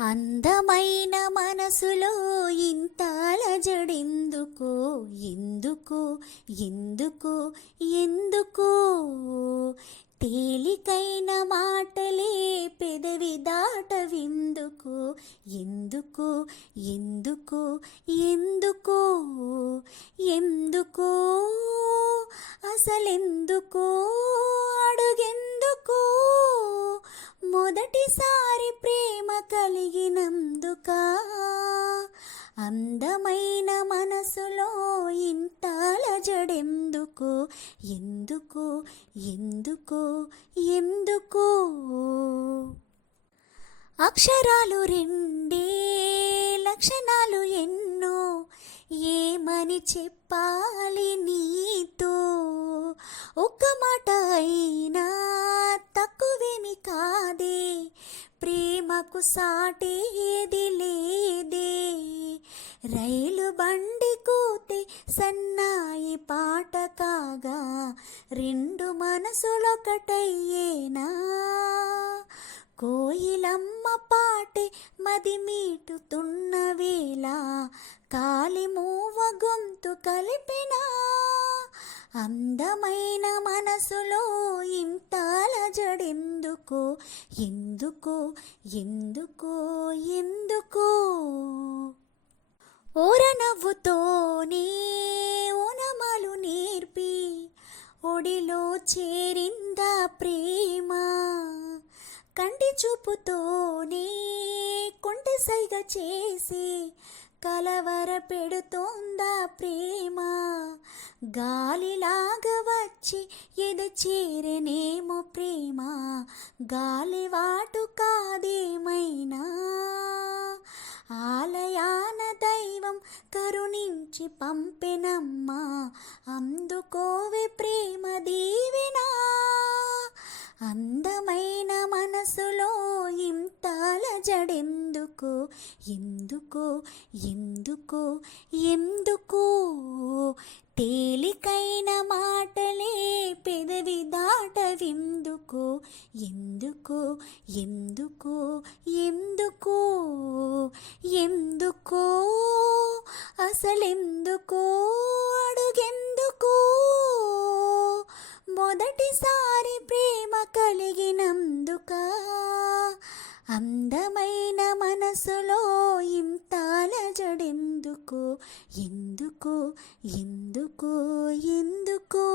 అందమైన మనసులో ఇంత అలజడెందుకు ఎందుకు ఎందుకు ఎందుకు? తేలికైన మాటలే పెదవి దాటవిందుకు? ఎందుకు ఎందుకు ఎందుకు? ఎందుకు? అసలెందుకు? అడుగెందుకు? మొదటిసారి కలిగినందుక. అందమైన మనసులో ఇంతాల జడెందుకు? ఎందుకు? ఎందుకు? ఎందుకు? అక్షరాలు రెండే లక్షణాలు ఎన్నో. ఏమని చెప్పా ప్రేమకు ఏది లేదే. రైలు బండి కోతే సన్నాయి పాట కాగా రెండు మనసులొకటయ్యేనా? కోయిలమ్మ పాటే మది మీటుతున్న వేళ కాలి మూవ గొంతు కలిపినా? అందమైన మనసులో ఇంతాల జడిం ఎందుకో ఎందుకో ఎందుకో ఓర నవ్వుతోనే ఓనమాలు నేర్పి ఒడిలో చేరిందా ప్రేమ. కంటి చూపుతోనే కొంటి సైగ చేసి కలవర పెడుతోందా ప్రేమ. గాలిలాగా వచ్చి ఎద చేరనేమో ప్రేమ. గాలివాటు కాదేమైనా? ఆలయాన దైవం కరుణించి పంపెనమ్మా. అందుకోవే ప్రేమ దీవెనా? అందమైన మనసులో ఇంతల జడెందుకు? ఎందుకు ఎందుకు ఎందుకు? తే ఎందుకో ఎందుకో ఎందుకో ఎందుకో అసలెందుకో అడుగెందుకో. మొదటిసారి ప్రేమ కలిగినందుక అందమైన మనసులో ఇంతాల జడెందుకో ఎందుకో ఎందుకో ఎందుకో.